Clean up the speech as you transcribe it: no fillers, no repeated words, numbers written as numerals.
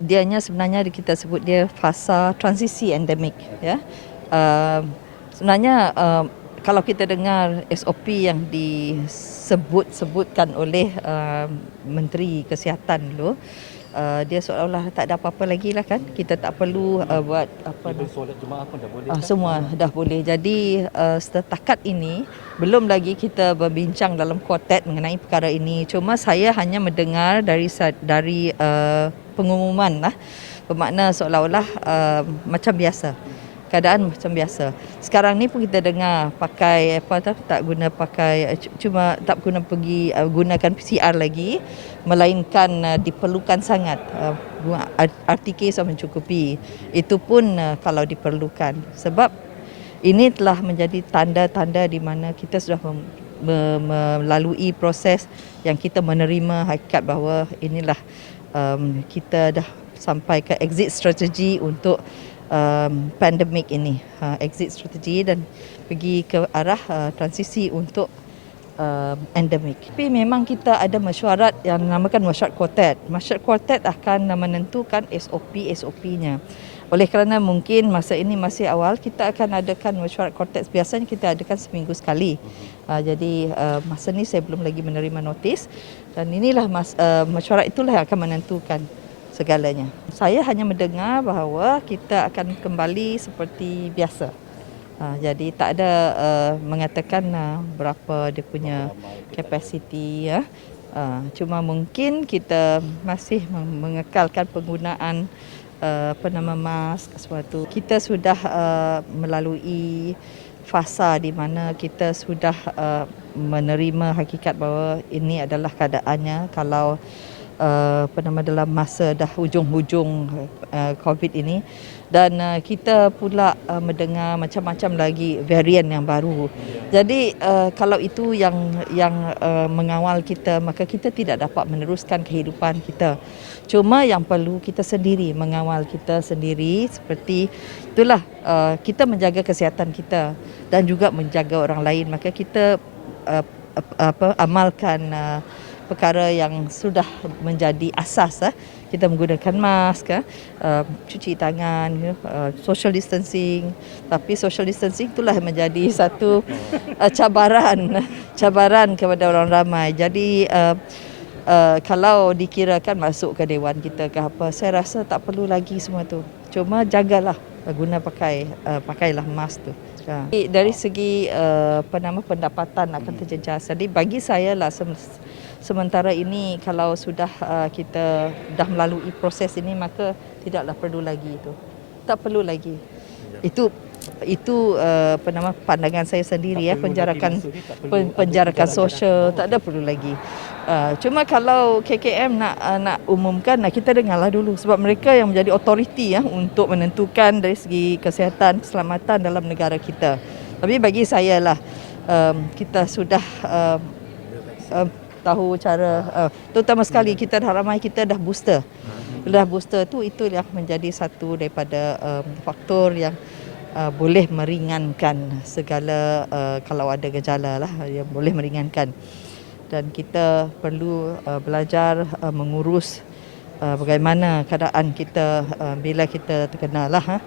dianya sebenarnya kita sebut dia fasa transisi endemik, ya. Sebenarnya kalau kita dengar SOP yang disebutkan oleh Menteri Kesihatan dulu, dia seolah-olah tak ada apa-apa lagi lah kan. Kita tak perlu buat apa Even solat Jumaat pun dah boleh kan? semua dah boleh. Jadi setakat ini belum lagi kita berbincang dalam kuartet mengenai perkara ini. Cuma saya hanya mendengar dari pengumuman lah, bermakna seolah-olah macam biasa. Keadaan macam biasa. Sekarang ni pun kita dengar pakai tak guna pakai cuma tak guna pergi gunakan PCR lagi, melainkan diperlukan sangat RT sudah mencukupi. Itu pun kalau diperlukan. Sebab ini telah menjadi tanda-tanda di mana kita sudah melalui proses yang kita menerima hakikat bahawa inilah kita dah sampai ke exit strategi untuk pandemik ini, exit strategi dan pergi ke arah transisi untuk endemik. Tapi memang kita ada mesyuarat yang dinamakan mesyuarat kuartet. Mesyuarat kuartet akan menentukan SOP-nya. Oleh kerana mungkin masa ini masih awal, kita akan adakan mesyuarat kuartet. Biasanya kita adakan seminggu sekali. Jadi masa ni saya belum lagi menerima notis dan inilah mesyuarat itulah yang akan menentukan segalanya. Saya hanya mendengar bahawa kita akan kembali seperti biasa. Jadi tak ada mengatakan berapa dia punya kapasiti, ya. Cuma mungkin kita masih mengekalkan penggunaan mask sesuatu. Kita sudah melalui fasa di mana kita sudah menerima hakikat bahawa ini adalah keadaannya kalau dalam masa dah hujung-hujung COVID ini, dan kita pula mendengar macam-macam lagi varian yang baru. Jadi kalau itu yang mengawal kita, maka kita tidak dapat meneruskan kehidupan kita. Cuma yang perlu kita sendiri mengawal kita sendiri, seperti itulah kita menjaga kesihatan kita dan juga menjaga orang lain. Maka kita amalkan perkara yang sudah menjadi asas. Kita menggunakan mask, cuci tangan, social distancing. Tapi social distancing itulah menjadi satu cabaran kepada orang ramai. Jadi kalau dikirakan masuk ke dewan kita ke apa, saya rasa tak perlu lagi semua tu. Cuma jagalah, pakailah mask tu. Dari segi pendapatan akan terjejas. Jadi bagi saya lah, sementara ini kalau sudah kita dah melalui proses ini, maka tidaklah perlu lagi itu. Tak perlu lagi. Itu pandangan saya sendiri, penjarakan sosial tak ada perlu lagi. Cuma kalau KKM nak umumkan, kita dengarlah dulu, sebab mereka yang menjadi autoriti untuk menentukan dari segi kesihatan keselamatan dalam negara kita. Tapi bagi saya lah, kita sudah tahu cara, terutama sekali kita dah ramai, kita dah booster. Itu yang menjadi satu daripada faktor yang boleh meringankan segala kalau ada gejala lah, yang boleh meringankan. Dan kita perlu belajar mengurus bagaimana keadaan kita bila kita terkena lah.